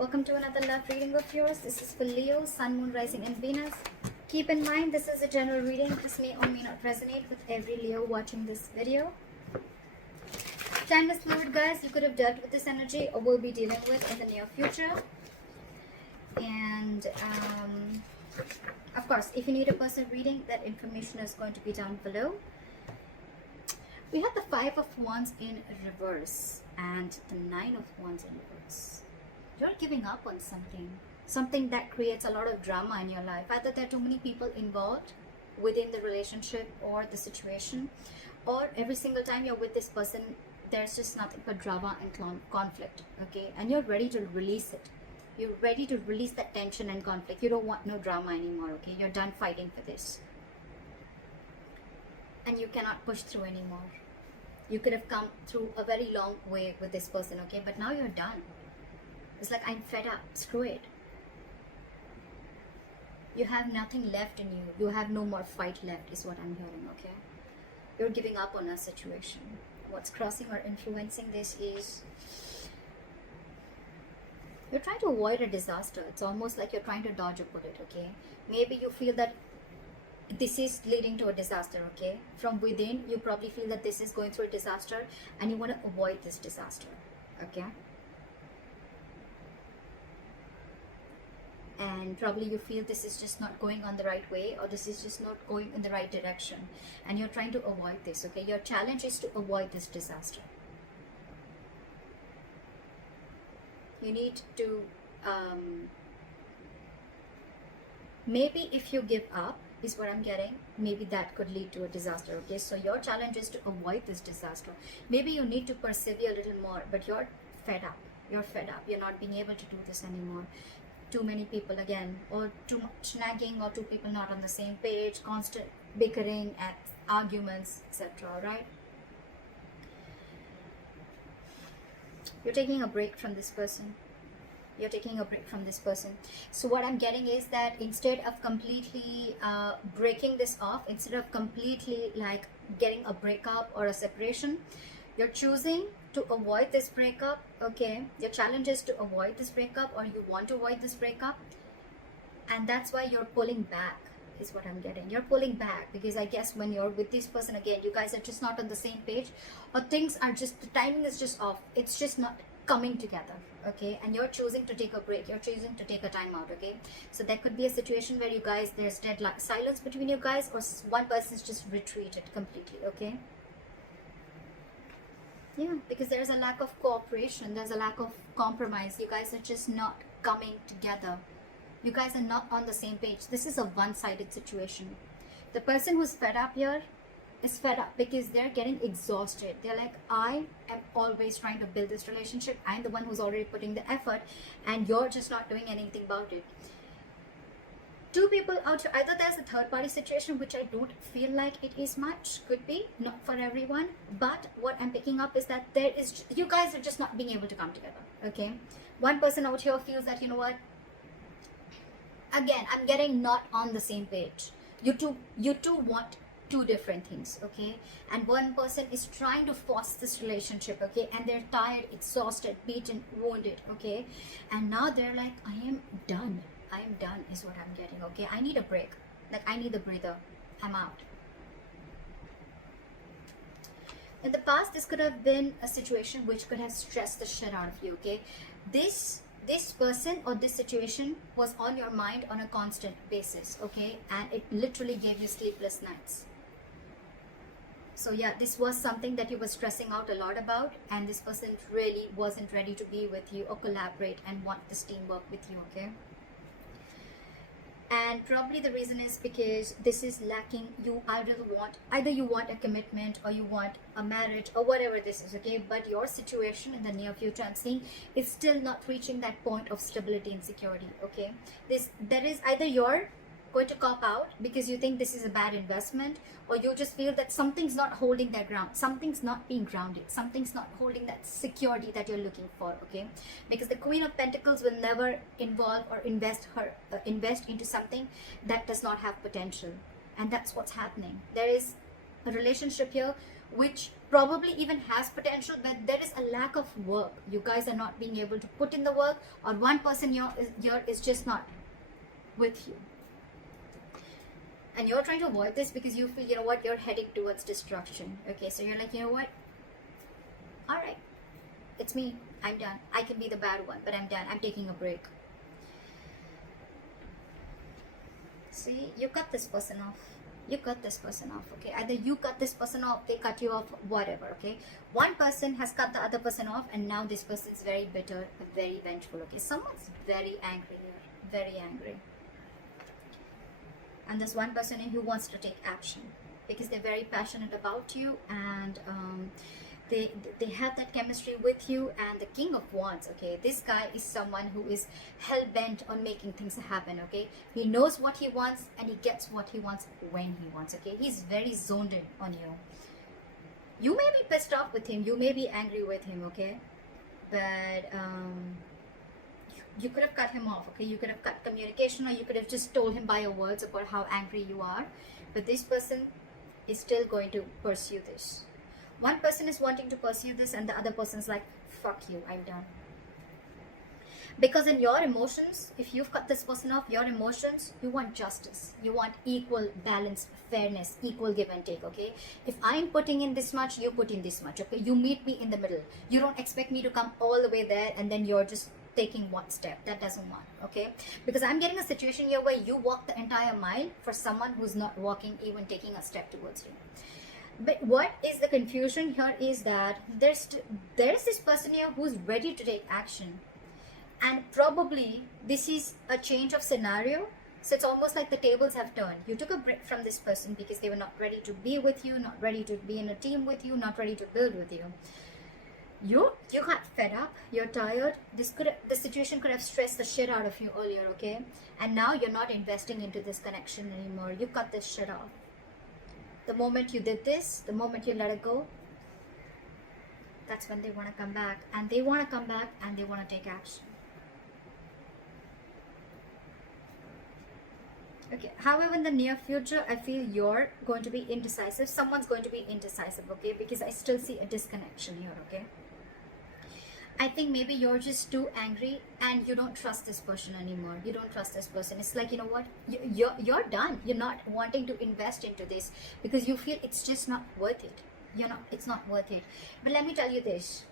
Welcome to another love reading of yours. This is for Leo, Sun, Moon, Rising and Venus. Keep in mind this is a general reading. This may or may not resonate with every Leo watching this video. Time is fluid, guys. You could have dealt with this energy or will be dealing with in the near future. And of course, if you need a personal reading, that information is going to be down below. We have the Five of Wands in reverse and the Nine of Wands in reverse. You're giving up on something that creates a lot of drama in your life. Either there are too many people involved within the relationship or the situation, or every single time you're with this person, there's just nothing but drama and conflict, okay? And you're ready to release it. You're ready to release that tension and conflict. You don't want no drama anymore, okay? You're done fighting for this. And you cannot push through anymore. You could have come through a very long way with this person, okay? But now you're done. It's like, I'm fed up. Screw it. You have nothing left in you. You have no more fight left is what I'm hearing, okay? You're giving up on a situation. What's crossing or influencing this is you're trying to avoid a disaster. It's almost like you're trying to dodge a bullet, okay? Maybe you feel that this is leading to a disaster, okay? From within, you probably feel that this is going through a disaster and you want to avoid this disaster, okay? And probably you feel this is just not going on the right way, or this is just not going in the right direction, and you're trying to avoid this, okay? Your challenge is to avoid this disaster. You need to maybe if you give up is what I'm getting, maybe that could lead to a disaster, okay? So your challenge is to avoid this disaster. Maybe you need to persevere a little more, but you're fed up. You're fed up. You're not being able to do this anymore. Too many people again, or too much nagging, or two people not on the same page, constant bickering and arguments, etc. Right? You're taking a break from this person. You're taking a break from this person. So what I'm getting is that instead of completely breaking this off, instead of completely like getting a breakup or a separation, you're choosing to avoid this breakup, okay? Your challenge is to avoid this breakup, or you want to avoid this breakup, and that's why you're pulling back is what I'm getting. You're pulling back because I guess when you're with this person again, you guys are just not on the same page, or things are just, the timing is just off. It's just not coming together, okay? And you're choosing to take a break. You're choosing to take a time out, okay? So there could be a situation where you guys, there's dead silence between you guys, or one person's just retreated completely, okay? Yeah, because there's a lack of cooperation, there's a lack of compromise. You guys are just not coming together. You guys are not on the same page. This is a one-sided situation. The person who's fed up here is fed up because they're getting exhausted. They're like, I am always trying to build this relationship. I'm the one who's already putting the effort, and you're just not doing anything about it. Two people out here, either there's a third party situation, which I don't feel like it is much, could be, not for everyone, but what I'm picking up is that there is, you guys are just not being able to come together, okay? One person out here feels that, you know what, again, I'm getting not on the same page. You two want two different things, okay? And one person is trying to force this relationship, okay? And they're tired, exhausted, beaten, wounded, okay? And now they're like, I am done. I'm done is what I'm getting, okay? I need a break. Like, I need a breather. I'm out. In the past, this could have been a situation which could have stressed the shit out of you, okay? This person or this situation was on your mind on a constant basis, okay? And it literally gave you sleepless nights. So yeah, this was something that you were stressing out a lot about, and this person really wasn't ready to be with you or collaborate and want this teamwork with you, okay? And probably the reason is because this is lacking. You either you want a commitment, or you want a marriage, or whatever this is, okay? But your situation in the near future, I'm seeing, is still not reaching that point of stability and security, okay? There is either you're going to cop out because you think this is a bad investment, or you just feel that something's not holding their ground, something's not being grounded, something's not holding that security that you're looking for, okay? Because the Queen of Pentacles will never involve or invest into something that does not have potential, and that's what's happening. There is a relationship here which probably even has potential, but there is a lack of work. You guys are not being able to put in the work, or one person here is just not with you. And you're trying to avoid this because you feel, you know what, you're heading towards destruction. Okay, so you're like, you know what? All right, it's me. I'm done. I can be the bad one, but I'm done. I'm taking a break. See, you cut this person off. You cut this person off, okay? Either you cut this person off, they cut you off, whatever, okay? One person has cut the other person off, and now this person is very bitter, very vengeful, okay? Someone's very angry here, very angry. And there's one person who wants to take action because they're very passionate about you, and they have that chemistry with you. And the King of Wands, okay, this guy is someone who is hell-bent on making things happen, okay? He knows what he wants, and he gets what he wants when he wants, okay? He's very zoned in on you. You may be pissed off with him, you may be angry with him, okay? But you could have cut him off, okay? You could have cut communication, or you could have just told him by your words about how angry you are. But this person is still going to pursue this. One person is wanting to pursue this, and the other person's like, fuck you, I'm done. Because in your emotions, if you've cut this person off, your emotions, you want justice. You want equal balance, fairness, equal give and take, okay? If I'm putting in this much, you put in this much, okay? You meet me in the middle. You don't expect me to come all the way there, and then you're just taking one step. That doesn't work, okay? Because I'm getting a situation here where you walk the entire mile for someone who's not walking, even taking a step towards you. But what is the confusion here is that there's this person here who's ready to take action, and probably this is a change of scenario. So it's almost like the tables have turned. You took a break from this person because they were not ready to be with you, not ready to be in a team with you, not ready to build with you. You got fed up, you're tired. This situation could have stressed the shit out of you earlier, okay? And now you're not investing into this connection anymore. You cut this shit off. The moment you did this, the moment you let it go, that's when they want to come back. And they want to come back, and they want to take action. Okay, however, in the near future, I feel you're going to be indecisive. Someone's going to be indecisive, okay? Because I still see a disconnection here, okay? I think maybe you're just too angry and you don't trust this person anymore. You don't trust this person. It's like, you know what? You're done. You're not wanting to invest into this because you feel it's just not worth it. It's not worth it. But let me tell you this.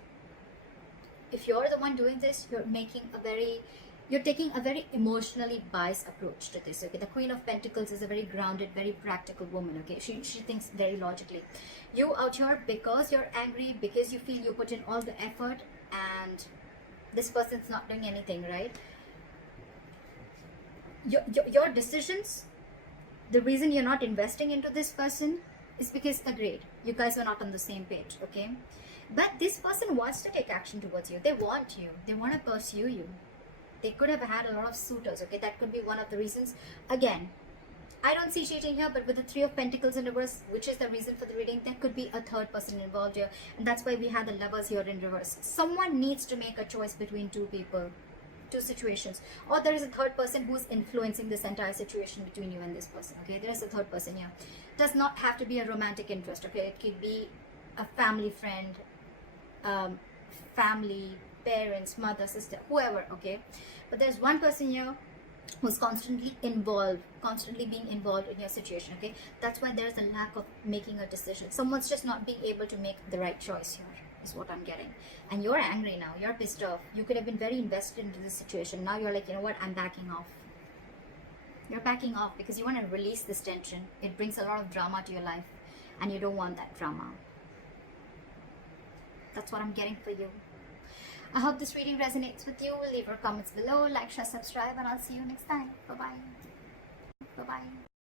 If you're the one doing this, you're taking a very emotionally biased approach to this, okay? The Queen of Pentacles is a very grounded, very practical woman, okay? She thinks very logically. You out here because you're angry, because you feel you put in all the effort, and this person's not doing anything, right? Your decisions, the reason you're not investing into this person is because, agreed, you guys are not on the same page, okay? But this person wants to take action towards you. They want you. They want to pursue you. They could have had a lot of suitors, okay? That could be one of the reasons. Again, I don't see cheating here, but with the Three of Pentacles in reverse, which is the reason for the reading, there could be a third person involved here. And that's why we have the Lovers here in reverse. Someone needs to make a choice between two people, two situations. Or there is a third person who's influencing this entire situation between you and this person, okay? There is a third person here. It does not have to be a romantic interest, okay? It could be a family friend, family, parents, mother, sister, whoever, okay? But there's one person here who's constantly being involved in your situation, okay? That's why there's a lack of making a decision. Someone's just not being able to make the right choice here, is what I'm getting. And you're angry now, you're pissed off. You could have been very invested into this situation. Now you're like, you know what, I'm backing off. You're backing off because you want to release this tension. It brings a lot of drama to your life, and you don't want that drama. That's what I'm getting for you. I hope this reading resonates with you. Leave your comments below, like, share, subscribe, and I'll see you next time. Bye-bye. Bye-bye.